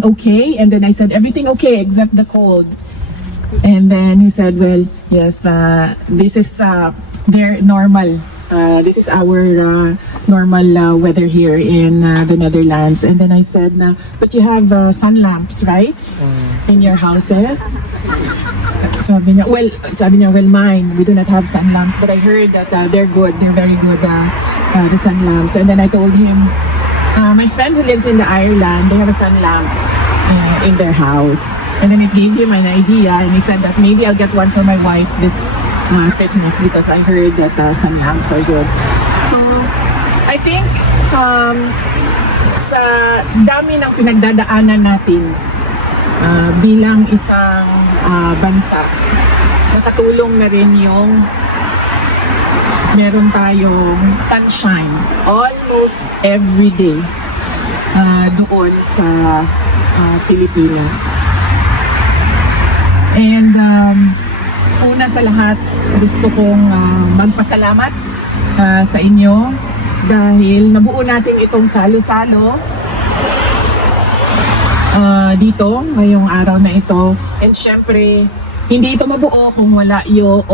okay? And then I said, everything okay except the cold. And then he said, well, yes, this is their normal. This is our normal weather here in the Netherlands. And then I said, but you have sun lamps, right? In your houses? Sabi niya, well, mine, we do not have sun lamps, but I heard that they're good, they're very good, the sun lamps. And then I told him, my friend who lives in the Ireland, they have a sun lamp in their house. And then it gave him an idea, and he said that maybe I'll get one for my wife this Christmas because I heard that sun lamps are good. So, I think sa dami ng pinagdadaanan natin bilang isang bansa, nakatulong na rin yung meron tayong sunshine almost every day doon sa Pilipinas. And una sa lahat, gusto kong magpasalamat sa inyo dahil nabuo natin itong salo-salo dito ngayong araw na ito. And syempre, hindi ito mabuo kung wala yung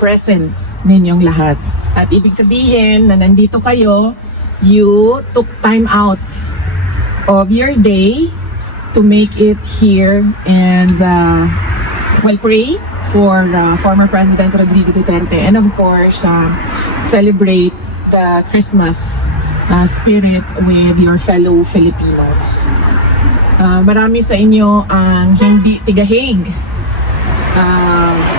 presence ninyong lahat. At ibig sabihin na nandito kayo, you took time out of your day to make it here and pray for former President Rodrigo Duterte, and of course celebrate the Christmas spirit with your fellow Filipinos. Marami sa inyo ang hindi tiga-Hague,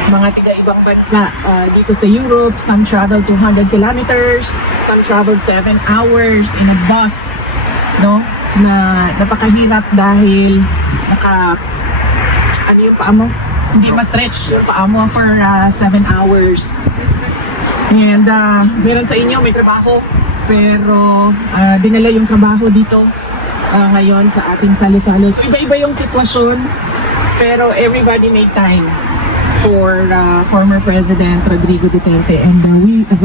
mga tiga-ibang bansa dito sa Europe. Some travel 200 kilometers, some travel 7 hours in a bus, no? Na napakahirap dahil yung paa mo, hindi ma-stretch yung paa mo for 7 hours. And meron sa inyo may trabaho, pero dinala yung trabaho dito ngayon sa ating salo-salo. So iba-iba yung sitwasyon, pero everybody made time for former President Rodrigo Duterte. And we as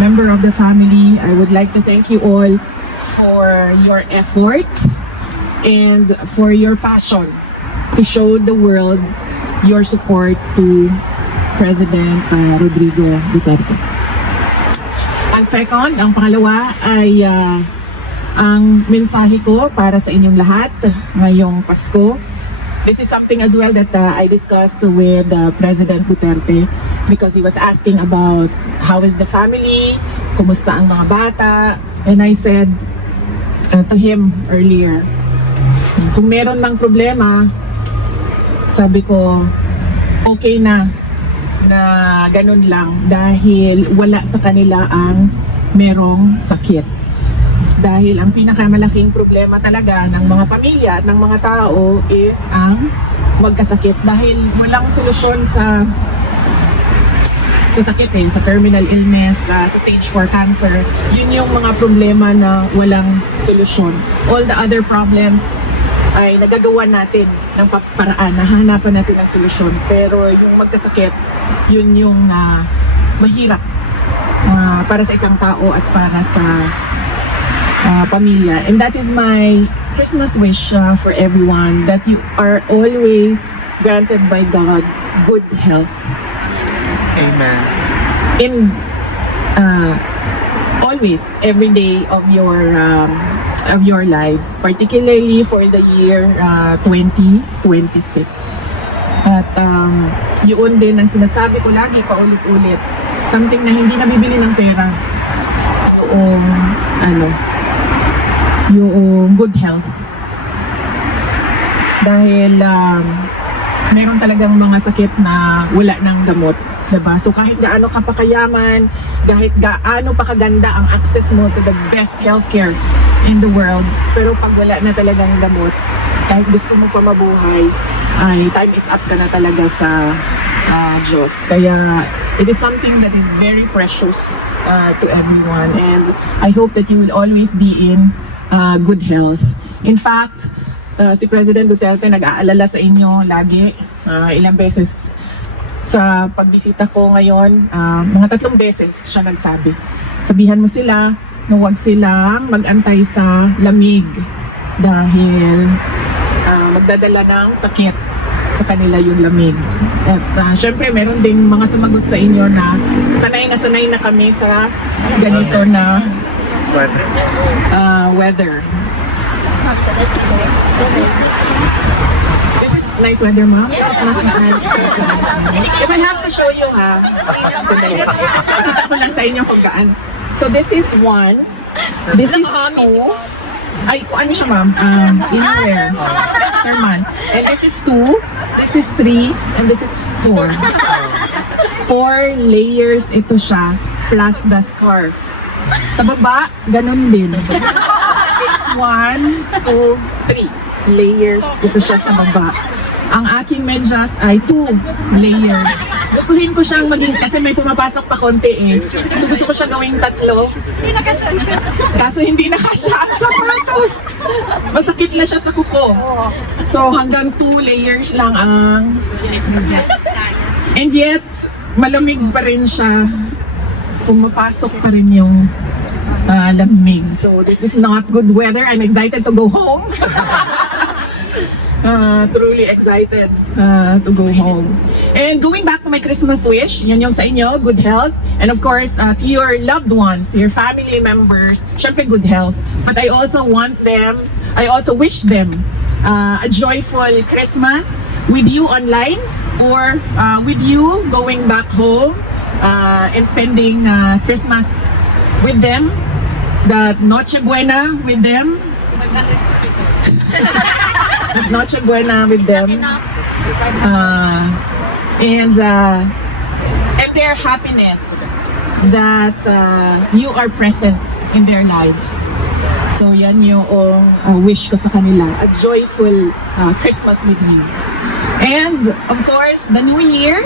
member of the family, I would like to thank you all for your effort and for your passion to show the world your support to President Rodrigo Duterte. Ang second, ang pangalawa ay ang mensahe ko para sa inyong lahat ngayong Pasko. This is something as well that I discussed with President Duterte because he was asking about how is the family, kumusta ang mga bata. And I said to him earlier, kung meron ng problema, sabi ko, okay na ganun lang dahil wala sa kanila ang merong sakit. Dahil ang pinakamalaking problema talaga ng mga pamilya at ng mga tao is ang magkasakit. Dahil walang solusyon sa sakit sa terminal illness, sa stage 4 cancer. Yun yung mga problema na walang solusyon. All the other problems ay nagagawa natin ng paraan, nahahanapan natin ng solusyon. Pero yung magkasakit, yun yung mahirap para sa isang tao at para sa pamilya. And that is my Christmas wish for everyone, that you are always granted by God good health. Amen. In always, every day of your lives, particularly for the year 2026. At yun din ang sinasabi ko lagi paulit-ulit, something na hindi nabibili ng pera, yung good health. Dahil meron talagang mga sakit na wala ng gamot, diba? So kahit gaano ka pa kayaman, kahit gaano pa kaganda ang access mo to the best healthcare in the world, pero pag wala na talagang gamot, kahit gusto mo pa mabuhay, ay time is up ka na talaga sa Diyos. Kaya it is something that is very precious to everyone, and I hope that you will always be in good health. In fact, si President Duterte nag-aalala sa inyo lagi, ilang beses sa pagbisita ko ngayon, mga 3 beses siya nagsabi, sabihan mo sila na huwag silang mag-antay sa lamig dahil magdadala ng sakit sa kanila yung lamig. At syempre, meron ding mga sumagot sa inyo na sanay na kami sa ganito na weather. This is nice weather, ma'am. This is not If I have to show you, ha? Pakita ko lang sa inyo kung gaan. So this is 1. This is 2. Ay, kung ano siya, ma'am? Inner. Thermal. And this is 2. This is 3. And this is 4. 4 layers ito siya. Plus the scarf. Sa baba, ganun din. 1, 2, 3 layers ito siya sa baba. Ang aking medyas ay 2 layers. Gustuhin ko siyang maging, kasi may pumapasok pa konti eh. So gusto ko siya gawing 3. Kaso hindi na kasya ang sapatos. Masakit na siya sa kuko. So hanggang 2 layers lang ang... And yet, malamig pa rin siya. Pumapasok pa rin yung lamig. So this is not good weather. I'm excited to go home. Truly excited to go home. And going back to my Christmas wish, yan yung sa inyo, good health. And of course, to your loved ones, to your family members, syempre good health. But I also wish them a joyful Christmas with you online or with you going back home and spending Christmas with them. The Noche Buena with them. Noche Buena with them. And their happiness that you are present in their lives. So yan yung wish ko sa kanila. A joyful Christmas with you. And of course, the New Year.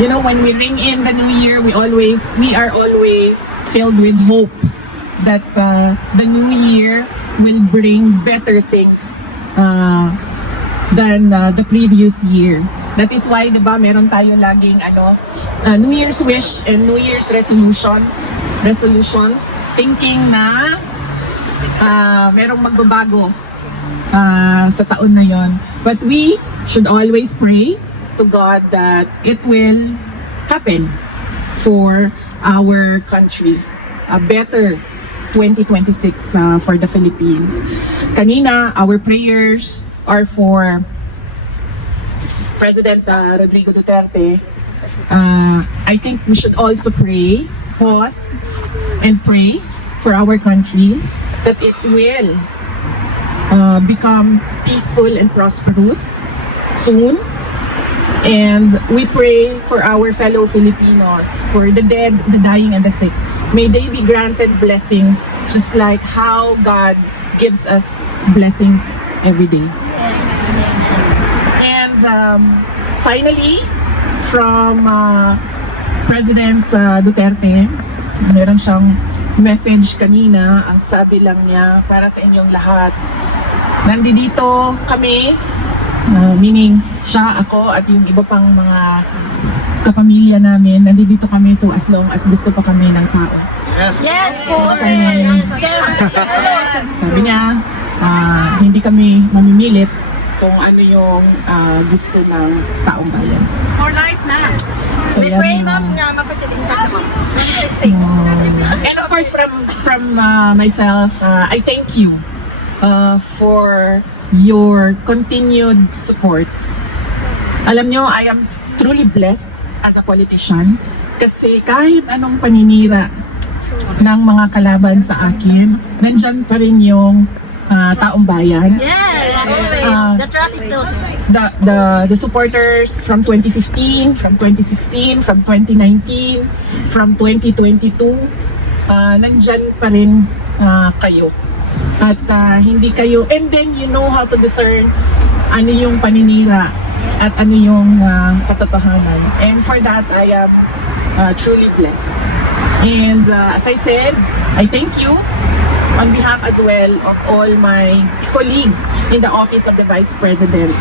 You know, when we ring in the New Year, we are always filled with hope that the New Year will bring better things than the previous year. That is why, diba, meron tayo laging New Year's wish and New Year's resolutions, thinking na merong magbabago sa taon na yon. But we should always pray to God that it will happen for our country. A better 2026 for the Philippines. Kanina, our prayers are for President Rodrigo Duterte. I think we should also pause and pray for our country that it will become peaceful and prosperous soon. And we pray for our fellow Filipinos, for the dead, the dying, and the sick. May they be granted blessings just like how God gives us blessings every day. And finally, from President Duterte, meron siyang message kanina. Ang sabi lang niya, para sa inyong lahat, nandito kami, meaning siya, ako, at yung iba pang mga kapamilya namin, nandito kami so as long as gusto pa kami ng tao. Yes, Sabi niya, hindi kami mamimilit kung ano yung gusto ng taong bayan. For life na. So, We yan, pray, ma'am, na mapresidente ka naman. Manifesting. and of course, from myself, I thank you for your continued support. Alam nyo, I am truly blessed as a politician kasi kahit anong paninira ng mga kalaban sa akin, nandyan pa rin yung taong bayan. Yes, always. The trust is still there. The supporters from 2015, from 2016, from 2019, from 2022, nandyan pa rin kayo. At hindi kayo, and then you know how to discern ano yung paninira at ano yung katotohanan. And for that, I am truly blessed. And as I said, I thank you on behalf as well of all my colleagues in the Office of the Vice President.